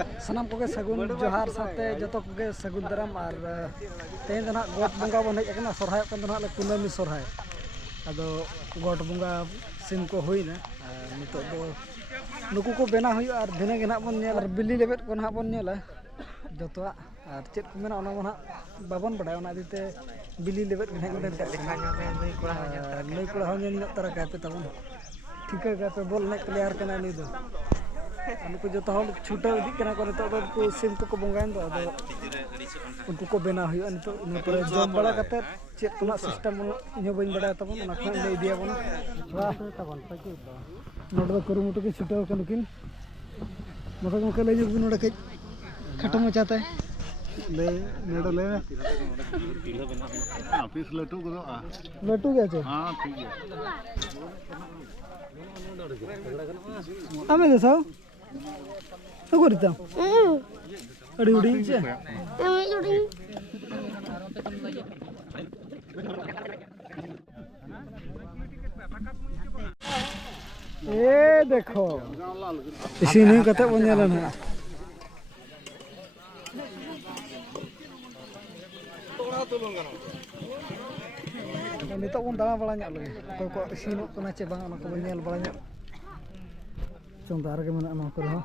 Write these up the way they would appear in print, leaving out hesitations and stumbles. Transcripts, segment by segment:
Sanam koge sagun johar sate joto koge sagun daram ar tehin do god bunga bon hej akana sorhay kan do le kunami sorhay ado god bunga sim ko hoina nito do nuku ko bena huyu ar dhine ge na bon nyel ar bili lebet ko na bon nyela joto ar chet ko mena ona bona babon badai ona dite bili lebet ge na den nei kula honyen nyot tara ka pe tabon thika ga pe bol nek player kana ni do उनको जो तो हम छूटा दिख करना करे तो उनको सिम को बंगाइन दो अदो उनको को बना हुई अन तो इन पर जॉब बड़ा करते चेक तुना सिस्टम इनो बइन बड़ा तब उना खन ले दिया बन वाह तबन पकी नोड करू मुटु के छूटा कन किन मका मका ले जो नोड के खत्म हो जाता है ले नोड ले ऑफिस लटू को लटू क्या छे हां ठीक है आमे देसाओ तो करता अड़ी उड़ी छे उड़ी ए देखो इसी नहीं कते बन जाला ना नितो बन दाना बड़ा ᱧᱚᱜ लगे तो को इसीनो कना चे बांग को नेल बड़ा ᱧᱚᱜ चंदार के मना नो करे हो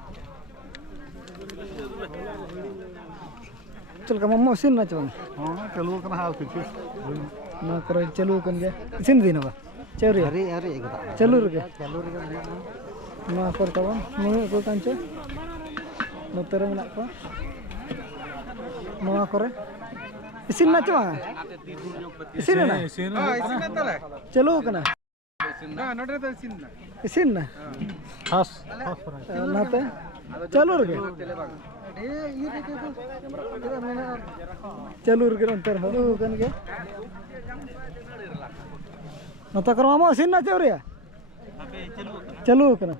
चल का मम्मा सिन ना चवन हां चलू कना हाल किछ ना करे चलू कन जे सिन दिन बा चौरी अरे अरे चलू रे ना कर तवन मुए को कांचे नोतरे मना को नोआ करे इसिन ना चवा इसिन ना चलो कना ना नोडे तो इसिन ना हास नाते चलो रे चलो रे अंतर हो कन के नता कर मामा इसिन ना चौरे चलो कना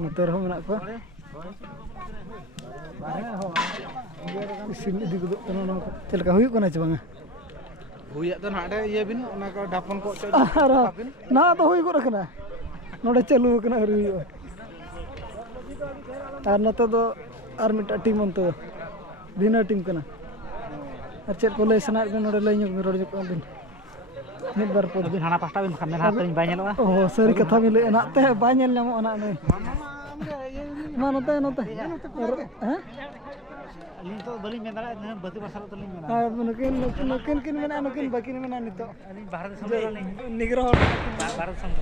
नतर हो मना को इसिन इदी गुदो कना ना चलका हुई कना च बांगा हुई तो नाडे ये बिन ओना को डापन को ना तो हुई को रखना नोडे चलू कना हुई आर नते दो आर मिटा टीम अंतो बिना टीम कना आर चेक को लय सना बिन नोडे लय ᱧᱚᱜ बिन रोड जो बिन मिद बार पर बिन हाना पास्ता बिन खान हाथ बाय ᱧᱮᱞᱚᱜᱼᱟ ओ सरी कथा बिन लय ना ते बाय ᱧᱮᱞ ᱧᱟᱢᱚᱜᱼᱟ ना नै मा नते नते हैं अली तो बली में दाड़ा बती बरसात तो नहीं मेना नुकिन किन मेना नुकिन बाकी मेना नितो अली भारत संग निग्रह भारत संग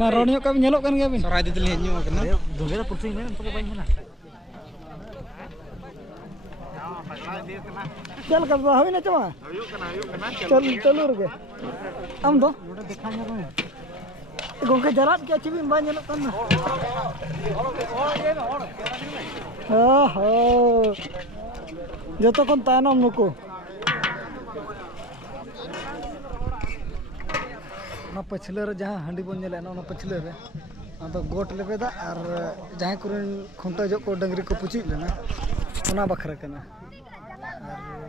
मा रोनियो का ñelok kan गया बिन सराय दितल हेഞ്ഞो कना दुगेरा पुरसी में तो बाय मेना चल का होई ना चमा होयो कना चल चलो रे हम दो देखा ᱧो गोके जरात के चिबिन बाय ñelok kan ओहो जतो कोन तानम नुको ना पछले रे जहां हंडी बन नेले ना पछले रे तो गोट लेबेदा और जहां कुरन खुंटा जो को डंगरी को पुची लेना ओना बखरा कना और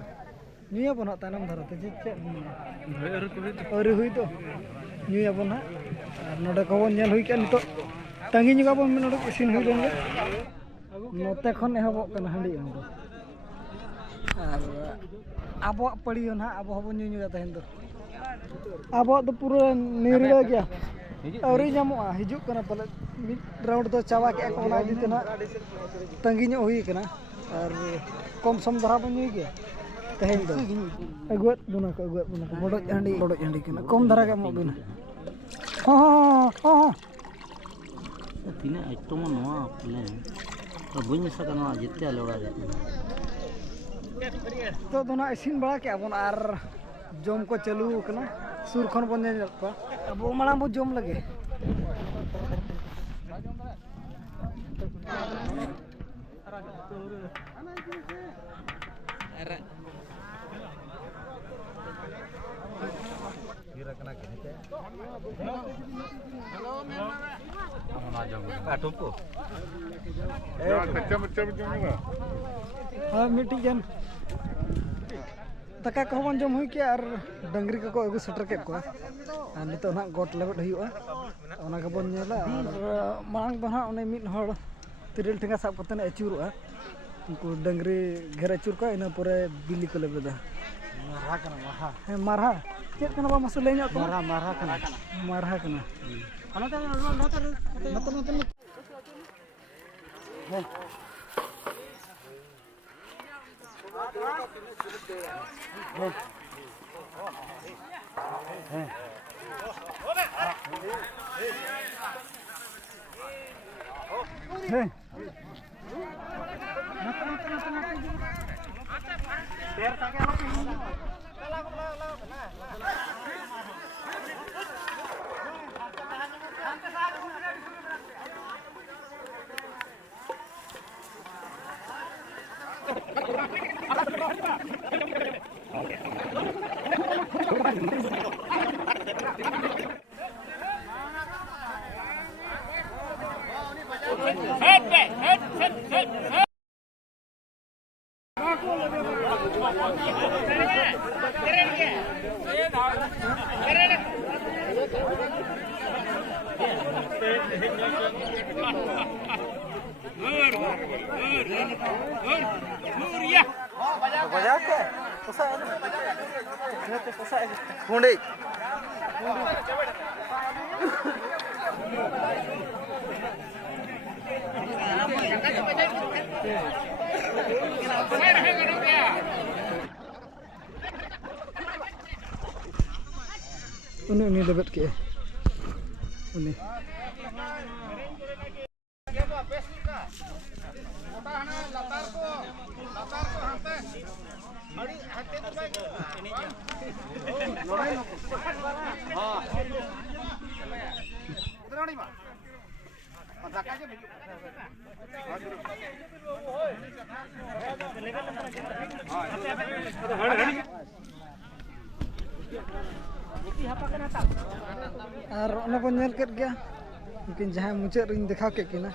निया बना तानम धरते जे और हुई तो निया बना नोडे को बन नेल हुई के नितो टांगी निगा बन नोडे इसिन हुई गन नोते खन एहबो कना हंडी अंदो और आबो पड़ियो ना आबो हबो न्यू न्यू तहन दो आबो तो पूरा निरड़ा गया और जामो हिजु कना पले मिड राउंड तो चावा के को ना दिते ना तंगी न्यू हुई कना और कम सम धरा बन न्यू गया तहन दो अगुत बुना को बड़ो हंडी कना कम धरा के मो बिना हां तिना आइटम नवा प्ले तो बुन सकना जिते लोड़ा तो दोना इसिन बड़ा के अबन आर जोम को चलू कना सुर खन बन ने अब माला बो जोम लगे Atompo. Macam-macam juga. हाँ मिट्टी जन तका को बन जम हुई के और डंगरी को अगु सेटर के को नितो ना गोट लेबट हुआ ओना के बन नेला और मांग बहा ओने मिट हड़ तिरल ठेंगा साब कते अचूरोगा उनको डंगरी घेर अचूर को इन परे बिली को लेबेदा मारहा कना मारहा हे मारहा चेत कना बा मसे लेኛ तो मारहा कना मारहा कना नोते हे बजा के उसा कुंडी उन्हें लेबेट के उन्हें और उन्हें को नेल केट गया उनकिन जहाँ मुझे रिंग दिखा के किना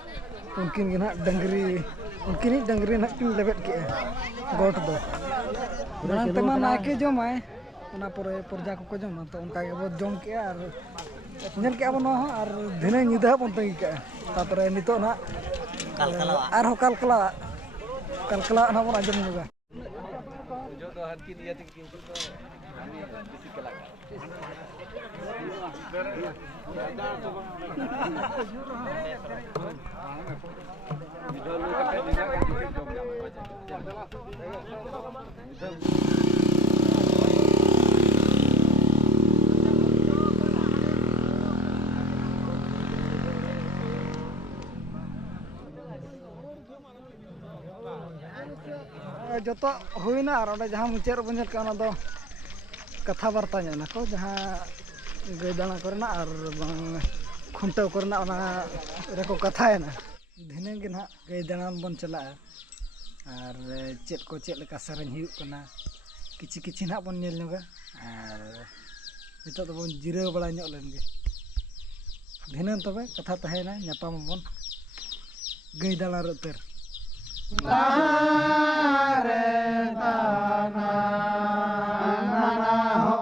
उनकिन के ना डंगरी उनकिन ही डंगरी ना किन लेबेट के गोट दो मांग तमा नाके जो माय उना परे प्रजा को जम तो उनका के बहुत जम के और नेल के अब न और दिने निदा बन तंगी के तापरे नितो ना और कलकला कलकला ना बन आजम होगा जो तो हर की दिया थी किसी को किसी के लगा जो तो हुईना और जहाँ मुचाद बन के कथा वार्ता ना को जहाँ गाय दाना करना और खुंटाव करना रेको कथायना धिने के ना गाय दाना बन चला और चेत को चेत लेका सेरेñ हुयुग कना किछि किछि ना बन नेल नोगा और नितो तो बन जिराव बड़ा ñok len ge धिने तबे कथा तहेना ñापाम बन गाय दाना रे उतर